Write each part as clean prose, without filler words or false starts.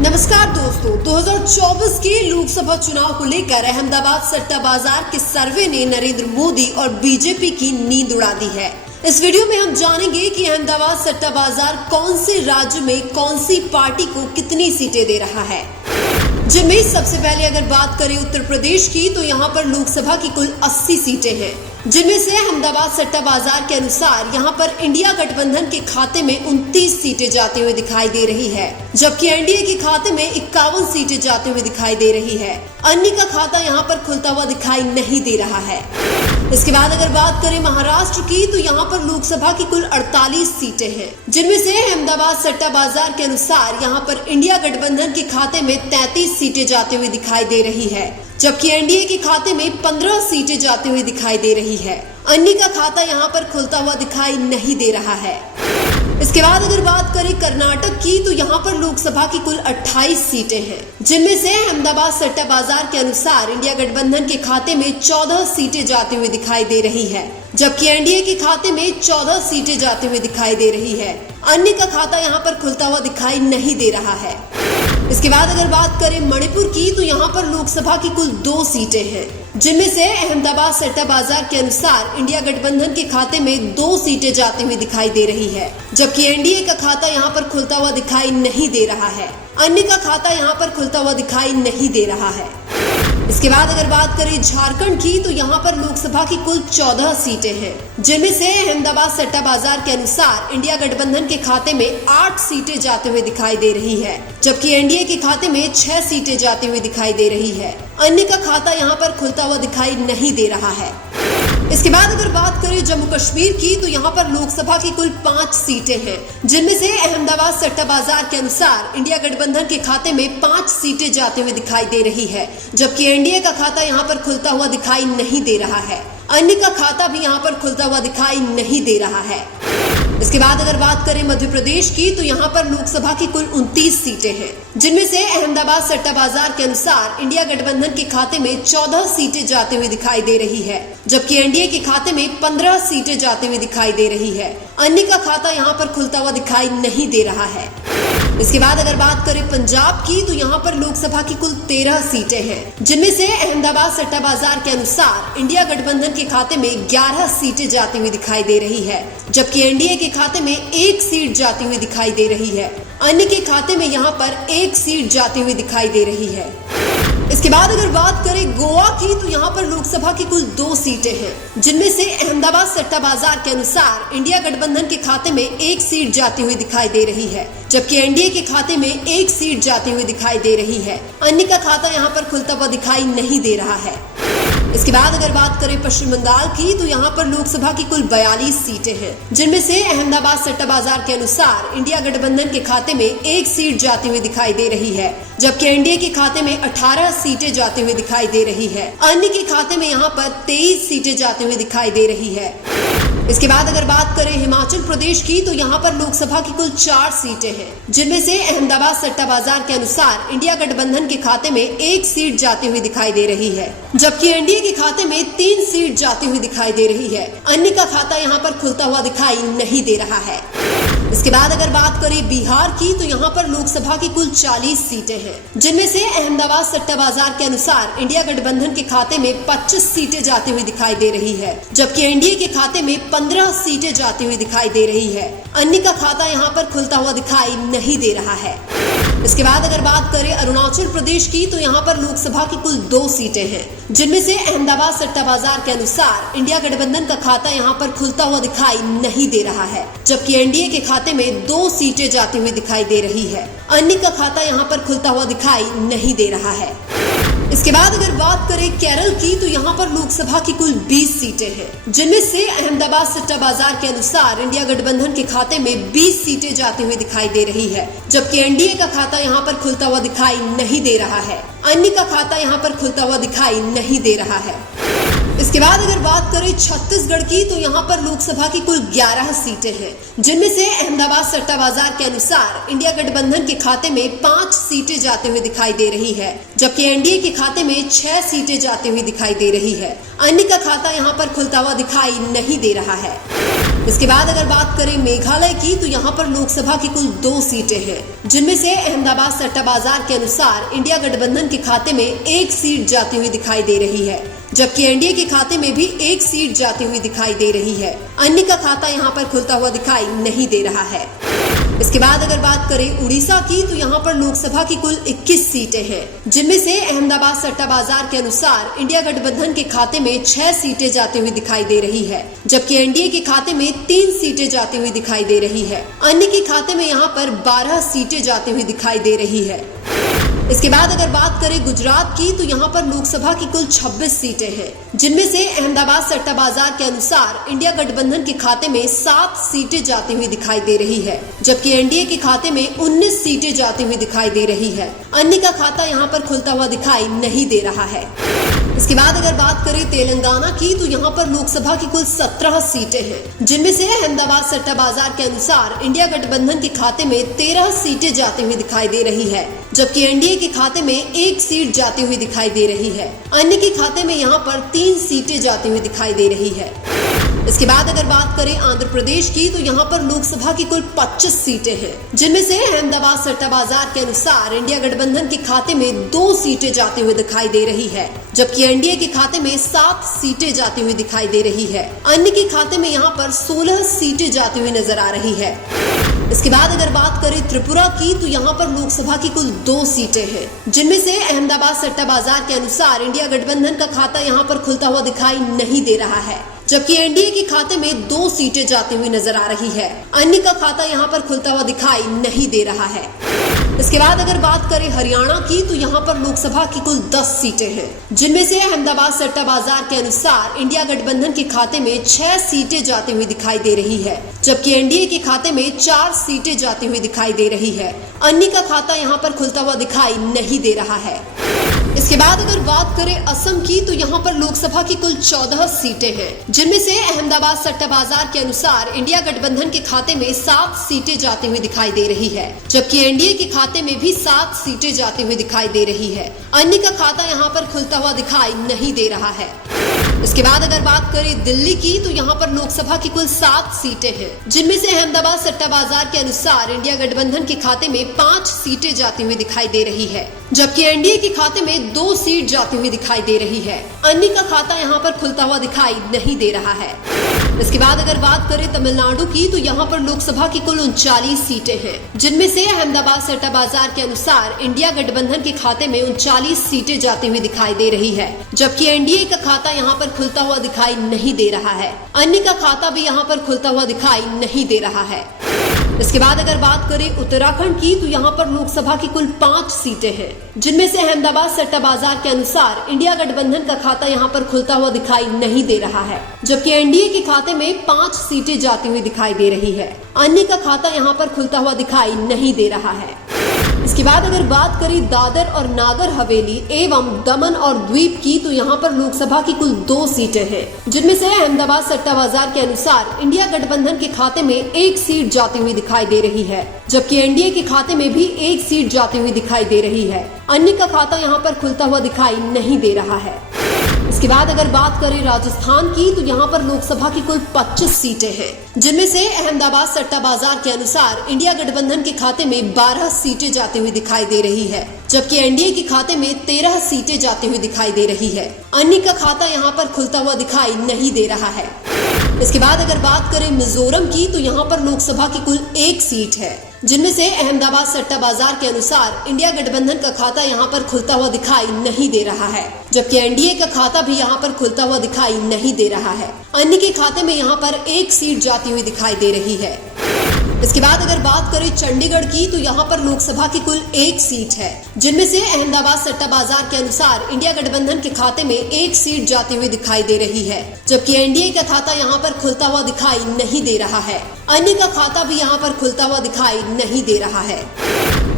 नमस्कार दोस्तों, 2024 के लोकसभा चुनाव को लेकर अहमदाबाद सट्टा बाजार के सर्वे ने नरेंद्र मोदी और बीजेपी की नींद उड़ा दी है। इस वीडियो में हम जानेंगे कि अहमदाबाद सट्टा बाजार कौन से राज्य में कौन सी पार्टी को कितनी सीटें दे रहा है। जिनमें सबसे पहले अगर बात करें उत्तर प्रदेश की, तो यहाँ पर लोकसभा की कुल 80 सीटें हैं, जिनमें से अहमदाबाद सट्टा बाजार के अनुसार यहाँ पर इंडिया गठबंधन के खाते में 29 सीटें जाती हुई दिखाई दे रही है, जबकि एनडीए के खाते में 51 सीटें जाती हुई दिखाई दे रही है। अन्य का खाता यहाँ पर खुलता हुआ दिखाई नहीं दे रहा है। इसके बाद अगर बात करें महाराष्ट्र की, तो यहाँ पर लोकसभा की कुल 48 सीटें हैं, जिनमें से अहमदाबाद सट्टा बाजार के अनुसार यहाँ पर इंडिया गठबंधन के खाते में 33 सीटें जाती हुई दिखाई दे रही है, जबकि एनडीए के खाते में 15 सीटें जाती हुई दिखाई दे रही है। अन्य का खाता यहाँ पर खुलता हुआ दिखाई नहीं दे रहा है। इसके बाद अगर बात करें कर्नाटक की, तो यहाँ पर लोकसभा की कुल 28 सीटें हैं, जिनमें से अहमदाबाद सट्टा बाजार के अनुसार इंडिया गठबंधन के खाते में 14 सीटें जाती हुई दिखाई दे रही है, जबकि एनडीए के खाते में 14 सीटें जाती हुई दिखाई दे रही है। अन्य का खाता यहाँ पर खुलता हुआ दिखाई नहीं दे रहा है। इसके बाद अगर बात करें मणिपुर की, तो यहाँ पर लोकसभा की कुल 2 सीटें हैं, जिनमें से अहमदाबाद सट्टा बाजार के अनुसार इंडिया गठबंधन के खाते में 2 सीटें जाती हुई दिखाई दे रही है, जबकि एनडीए का खाता यहाँ पर खुलता हुआ दिखाई नहीं दे रहा है। अन्य का खाता यहाँ पर खुलता हुआ दिखाई नहीं दे रहा है। इसके बाद अगर बात करें झारखंड की, तो यहाँ पर लोकसभा की कुल 14 सीटें हैं, जिनमें से अहमदाबाद सट्टा बाजार के अनुसार इंडिया गठबंधन के खाते में 8 सीटें जाते हुए दिखाई दे रही है, जबकि एनडीए के खाते में 6 सीटें जाती हुई दिखाई दे रही है। अन्य का खाता यहाँ पर खुलता हुआ दिखाई नहीं दे रहा है। इसके बाद अगर बात करें जम्मू कश्मीर की, तो यहाँ पर लोकसभा की कुल 5 सीटें हैं, जिनमें से अहमदाबाद सट्टा बाजार के अनुसार इंडिया गठबंधन के खाते में 5 सीटें जाती हुई दिखाई दे रही है, जबकि एनडीए का खाता यहाँ पर खुलता हुआ दिखाई नहीं दे रहा है। अन्य का खाता भी यहाँ पर खुलता हुआ दिखाई नहीं दे रहा है। इसके बाद अगर बात करें मध्य प्रदेश की, तो यहाँ पर लोकसभा की कुल 29 सीटें हैं, जिनमें से अहमदाबाद सट्टा बाजार के अनुसार इंडिया गठबंधन के खाते में 14 सीटें जाती हुई दिखाई दे रही है, जबकि एनडीए के खाते में 15 सीटें जाती हुई दिखाई दे रही है। अन्य का खाता यहाँ पर खुलता हुआ दिखाई नहीं दे रहा है। इसके बाद अगर बात करें पंजाब की, तो यहाँ पर लोकसभा की कुल 13 सीटें हैं, जिनमें से अहमदाबाद सट्टा बाजार के अनुसार इंडिया गठबंधन के खाते में 11 सीटें जाती हुई दिखाई दे रही है, जबकि एनडीए के खाते में 1 सीट जाती हुई दिखाई दे रही है। अन्य के खाते में यहाँ पर 1 सीट जाती हुई दिखाई दे रही है। इसके बाद अगर बात करें गोवा की, तो यहाँ पर लोकसभा की कुल 2 सीटें हैं, जिनमें से अहमदाबाद सट्टा बाजार के अनुसार इंडिया गठबंधन के खाते में 1 सीट जाती हुई दिखाई दे रही है, जबकि एनडीए के खाते में 1 सीट जाती हुई दिखाई दे रही है। अन्य का खाता यहाँ पर खुलता हुआ दिखाई नहीं दे रहा है। इसके बाद अगर बात करें पश्चिम बंगाल की, तो यहाँ पर लोकसभा की कुल 42 सीटें हैं, जिनमें से अहमदाबाद सट्टा बाजार के अनुसार इंडिया गठबंधन के खाते में 1 सीट जाती हुई दिखाई दे रही है, जबकि एनडीए के खाते में 18 सीटें जाती हुई दिखाई दे रही है। अन्य के खाते में यहाँ पर 23 सीटें जाती हुई दिखाई दे रही है। इसके बाद अगर बात करें हिमाचल प्रदेश की, तो यहाँ पर लोकसभा की कुल 4 सीटें हैं, जिनमें से अहमदाबाद सट्टा बाजार के अनुसार इंडिया गठबंधन के खाते में 1 सीट जाती हुई दिखाई दे रही है, जबकि एनडीए के खाते में 3 सीट जाती हुई दिखाई दे रही है। अन्य का खाता यहाँ पर खुलता हुआ दिखाई नहीं दे रहा है। इसके बाद अगर बात करें बिहार की, तो यहाँ पर लोकसभा की कुल 40 सीटें हैं, जिनमें से अहमदाबाद सट्टा बाजार के अनुसार इंडिया गठबंधन के खाते में 25 सीटें जाती हुई दिखाई दे रही है, जबकि एनडीए के खाते में 15 सीटें जाती हुई दिखाई दे रही है। अन्य का खाता यहाँ पर खुलता हुआ दिखाई नहीं दे रहा है। इसके बाद अगर बात करें अरुणाचल प्रदेश की, तो यहाँ पर लोकसभा की कुल 2 सीटें हैं, जिनमें से अहमदाबाद सट्टा बाजार के अनुसार इंडिया गठबंधन का खाता यहाँ पर खुलता हुआ दिखाई नहीं दे रहा है, जबकि एनडीए के खाते में 2 सीटें जाती हुई दिखाई दे रही है। अन्य का खाता यहाँ पर खुलता हुआ दिखाई नहीं दे रहा है। इसके बाद अगर बात करें केरल की, तो यहाँ पर लोकसभा की कुल 20 सीटें हैं, जिनमें से अहमदाबाद सट्टा बाजार के अनुसार इंडिया गठबंधन के खाते में 20 सीटें जाती हुई दिखाई दे रही है, जबकि एनडीए का खाता यहाँ पर खुलता हुआ दिखाई नहीं दे रहा है। अन्य का खाता यहाँ पर खुलता हुआ दिखाई नहीं दे रहा है। इसके बाद अगर बात करें छत्तीसगढ़ की, तो यहाँ पर लोकसभा की कुल 11 सीटें हैं, जिनमें से अहमदाबाद सट्टा बाजार के अनुसार इंडिया गठबंधन के खाते में 5 सीटें जाती हुई दिखाई दे रही है, जबकि एनडीए के खाते में 6 सीटें जाती हुई दिखाई दे रही है। अन्य का खाता यहाँ पर खुलता हुआ दिखाई नहीं दे रहा है। इसके बाद अगर बात करें मेघालय की, तो यहाँ पर लोकसभा की कुल 2 सीटें हैं, जिनमें से अहमदाबाद सट्टा बाजार के अनुसार इंडिया गठबंधन के खाते में 1 सीट जाती हुई दिखाई दे रही है, जबकि एनडीए के खाते में भी 1 सीट जाती हुई दिखाई दे रही है। अन्य का खाता यहाँ पर खुलता हुआ दिखाई नहीं दे रहा है। इसके बाद अगर बात करें उड़ीसा की, तो यहाँ पर लोकसभा की कुल 21 सीटें हैं, जिनमें से अहमदाबाद सट्टा बाजार के अनुसार इंडिया गठबंधन के खाते में 6 सीटें जाती हुई दिखाई दे रही है, जबकि एनडीए के खाते में 3 सीटें जाती हुई दिखाई दे रही है। अन्य के खाते में यहाँ पर 12 सीटें जाती हुई दिखाई दे रही है। इसके बाद अगर बात करें गुजरात की, तो यहाँ पर लोकसभा की कुल 26 सीटें हैं, जिनमें से अहमदाबाद सट्टा बाजार के अनुसार इंडिया गठबंधन के खाते में 7 सीटें जाती हुई दिखाई दे रही है, जबकि एनडीए के खाते में 19 सीटें जाती हुई दिखाई दे रही है। अन्य का खाता यहाँ पर खुलता हुआ दिखाई नहीं दे रहा है। इसके बाद अगर बात करें तेलंगाना की, तो यहाँ पर लोकसभा की कुल 17 सीटें हैं, जिनमें से अहमदाबाद सट्टा बाजार के अनुसार इंडिया गठबंधन के खाते में 13 सीटें जाती हुई दिखाई दे रही है, जबकि एनडीए के खाते में 1 सीट जाती हुई दिखाई दे रही है। अन्य के खाते में यहाँ पर 3 सीटें जाती हुई दिखाई दे रही है। इसके बाद अगर बात करें आंध्र प्रदेश की, तो यहाँ पर लोकसभा की कुल 25 सीटें हैं, जिनमें से अहमदाबाद सट्टा बाजार के अनुसार इंडिया गठबंधन के खाते में 2 सीटें जाती हुई दिखाई दे रही है, जबकि एनडीए के खाते में 7 सीटें जाती हुई दिखाई दे रही है। अन्य के खाते में यहाँ पर 16 सीटें जाती हुई नजर आ रही है। इसके बाद अगर बात करें त्रिपुरा की, तो यहाँ पर लोकसभा की कुल 2 सीटें हैं, जिनमें से अहमदाबाद सट्टा बाजार के अनुसार इंडिया गठबंधन का खाता यहाँ पर खुलता हुआ दिखाई नहीं दे रहा है, जबकि एनडीए के खाते में 2 सीटें जाती हुई नजर आ रही है। अन्य का खाता यहाँ पर खुलता हुआ दिखाई नहीं दे रहा है। इसके बाद अगर बात करें हरियाणा की, तो यहाँ पर लोकसभा की कुल 10 सीटें हैं, जिनमें से अहमदाबाद सट्टा बाजार के अनुसार इंडिया गठबंधन के खाते में 6 सीटें जाती हुई दिखाई दे रही है, जबकि एनडीए के खाते में 4 सीटें जाती हुई दिखाई दे रही है। अन्य का खाता यहाँ पर खुलता हुआ दिखाई नहीं दे रहा है। इसके बाद अगर बात करें असम की, तो यहाँ पर लोकसभा की कुल 14 सीटें हैं, जिनमें से अहमदाबाद सट्टा बाजार के अनुसार इंडिया गठबंधन के खाते में 7 सीटें जाती हुई दिखाई दे रही है, जबकि एनडीए के खाते में भी 7 सीटें जाती हुई दिखाई दे रही है। अन्य का खाता यहाँ पर खुलता हुआ दिखाई नहीं दे रहा है। इसके बाद अगर बात करें दिल्ली की, तो यहाँ पर लोकसभा की कुल 7 सीटें हैं, जिनमें से अहमदाबाद सट्टा बाजार के अनुसार इंडिया गठबंधन के खाते में 5 सीटें जाती हुई दिखाई दे रही है, जबकि एनडीए के खाते में 2 सीट जाती हुई दिखाई दे रही है। अन्य का खाता यहाँ पर खुलता हुआ दिखाई नहीं दे रहा है। इसके बाद अगर बात करें तमिलनाडु की, तो यहाँ पर लोकसभा की कुल 39 सीटें हैं, जिनमें से अहमदाबाद सट्टा बाजार के अनुसार इंडिया गठबंधन के खाते में 39 सीटें जाती हुई दिखाई दे रही है, जबकि एनडीए का खाता यहाँ पर खुलता हुआ दिखाई नहीं दे रहा है। अन्य का खाता भी यहाँ पर खुलता हुआ दिखाई नहीं दे रहा है। इसके बाद अगर बात करें उत्तराखंड की, तो यहाँ पर लोकसभा की कुल 5 सीटें हैं, जिनमें से अहमदाबाद सट्टा बाजार के अनुसार इंडिया गठबंधन का खाता यहाँ पर खुलता हुआ दिखाई नहीं दे रहा है, जबकि एनडीए के खाते में 5 सीटें जाती हुई दिखाई दे रही है। अन्य का खाता यहाँ पर खुलता हुआ दिखाई नहीं दे रहा है। इसके बाद अगर बात करें दादर और नागर हवेली एवं दमन और द्वीप की, तो यहाँ पर लोकसभा की कुल 2 सीटें हैं, जिनमें से अहमदाबाद सट्टा बाजार के अनुसार इंडिया गठबंधन के खाते में 1 सीट जाती हुई दिखाई दे रही है, जबकि एनडीए के खाते में भी 1 सीट जाती हुई दिखाई दे रही है। अन्य का खाता यहाँ पर खुलता हुआ दिखाई नहीं दे रहा है। इसके बाद अगर बात करें राजस्थान की, तो यहाँ पर लोकसभा की कुल 25 सीटें हैं, जिनमें से अहमदाबाद सट्टा बाजार के अनुसार इंडिया गठबंधन के खाते में 12 सीटें जाती हुई दिखाई दे रही है, जबकि एनडीए के खाते में 13 सीटें जाती हुई दिखाई दे रही है। अन्य का खाता यहाँ पर खुलता हुआ दिखाई नहीं दे रहा है। इसके बाद अगर बात करें मिजोरम की, तो यहाँ पर लोकसभा की कुल 1 सीट है, जिनमें से अहमदाबाद सट्टा बाजार के अनुसार इंडिया गठबंधन का खाता यहाँ पर खुलता हुआ दिखाई नहीं दे रहा है, जबकि एनडीए का खाता भी यहाँ पर खुलता हुआ दिखाई नहीं दे रहा है। अन्य के खाते में यहाँ पर 1 सीट जाती हुई दिखाई दे रही है। इसके बाद अगर बात करें चंडीगढ़ की, तो यहाँ पर लोकसभा की कुल 1 सीट है, जिनमें से अहमदाबाद सट्टा बाजार के अनुसार इंडिया गठबंधन के खाते में 1 सीट जाती हुई दिखाई दे रही है, जबकि एनडीए का खाता यहाँ पर खुलता हुआ दिखाई नहीं दे रहा है। अन्य का खाता भी यहाँ पर खुलता हुआ दिखाई नहीं दे रहा है।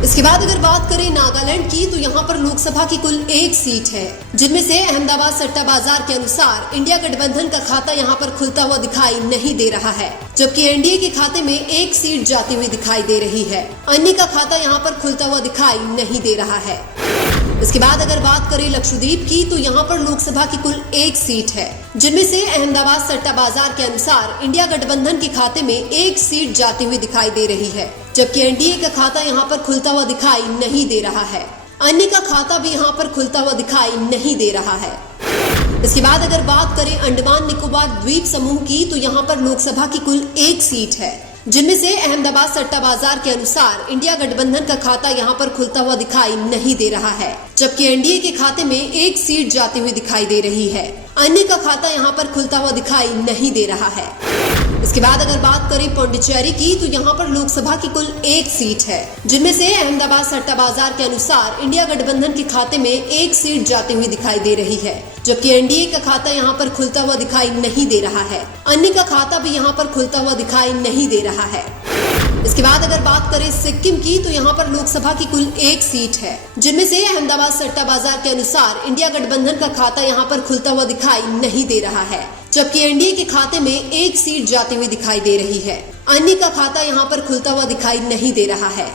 इसके बाद अगर बात करें नागालैंड की, तो यहाँ पर लोकसभा की कुल 1 सीट है, जिनमें से अहमदाबाद सट्टा बाजार के अनुसार इंडिया गठबंधन का खाता यहाँ पर खुलता हुआ दिखाई नहीं दे रहा है, जबकि एनडीए के खाते में 1 सीट जाती हुई दिखाई दे रही है। अन्य का खाता यहाँ पर खुलता हुआ दिखाई नहीं दे रहा है। इसके बाद अगर बात करें लक्षद्वीप की तो यहाँ पर लोकसभा की कुल 1 सीट है, जिनमें से अहमदाबाद सट्टा बाजार के अनुसार इंडिया गठबंधन के खाते में 1 सीट जाती हुई दिखाई दे रही है, जबकि एनडीए का खाता यहाँ पर खुलता हुआ दिखाई नहीं दे रहा है। अन्य का खाता भी यहाँ पर खुलता हुआ दिखाई नहीं दे रहा है। इसके बाद अगर बात करें अंडमान निकोबार द्वीप समूह की तो यहाँ पर लोकसभा की कुल 1 सीट है, जिनमें से अहमदाबाद सट्टा बाजार के अनुसार इंडिया गठबंधन का खाता यहाँ पर खुलता हुआ दिखाई नहीं दे रहा है, जबकि एनडीए के खाते में 1 सीट जाती हुई दिखाई दे रही है। अन्य का खाता यहाँ पर खुलता हुआ दिखाई नहीं दे रहा है। इसके बाद अगर बात करें पौंडीचेरी की तो यहाँ पर लोकसभा की कुल 1 सीट है, जिनमें से अहमदाबाद सट्टा बाजार के अनुसार इंडिया गठबंधन के खाते में 1 सीट जाती हुई दिखाई दे रही है, जबकि एनडीए का खाता यहाँ पर खुलता हुआ दिखाई नहीं दे रहा है। अन्य का खाता भी यहाँ पर खुलता हुआ दिखाई नहीं दे रहा है। इसके बाद अगर बात करें सिक्किम की तो यहाँ पर लोकसभा की कुल 1 सीट है, जिनमें से अहमदाबाद सट्टा बाजार के अनुसार इंडिया गठबंधन का खाता यहाँ पर खुलता हुआ दिखाई नहीं दे रहा है, जबकि एनडीए के खाते में 1 सीट जाती हुई दिखाई दे रही है। अन्य का खाता यहाँ पर खुलता हुआ दिखाई नहीं दे रहा है।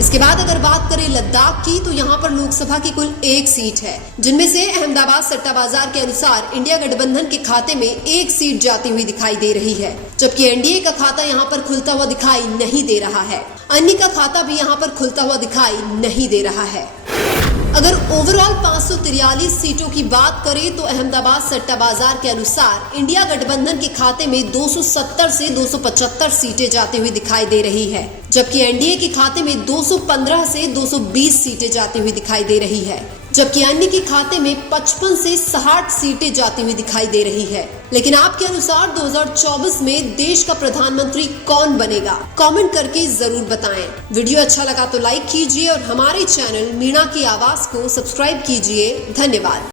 इसके बाद अगर बात करें लद्दाख की तो यहाँ पर लोकसभा की कुल 1 सीट है, जिनमें से अहमदाबाद सट्टा बाजार के अनुसार इंडिया गठबंधन के खाते में 1 सीट जाती हुई दिखाई दे रही है, जबकि एनडीए का खाता यहाँ पर खुलता हुआ दिखाई नहीं दे रहा है। अन्य का खाता भी यहाँ पर खुलता हुआ दिखाई नहीं दे रहा है। अगर ओवरऑल 543 सीटों की बात करें तो अहमदाबाद सट्टा बाजार के अनुसार इंडिया गठबंधन के खाते में 270 से 275 सीटें जाती हुई दिखाई दे रही है, जबकि एनडीए के खाते में 215 से 220 सीटें जाती हुई दिखाई दे रही है, जबकि अन्य के खाते में 55 से 60 सीटें जाती हुई दिखाई दे रही है। लेकिन आपके अनुसार 2024 में देश का प्रधानमंत्री कौन बनेगा? कमेंट करके जरूर बताएं। वीडियो अच्छा लगा तो लाइक कीजिए और हमारे चैनल मीणा की आवाज को सब्सक्राइब कीजिए। धन्यवाद।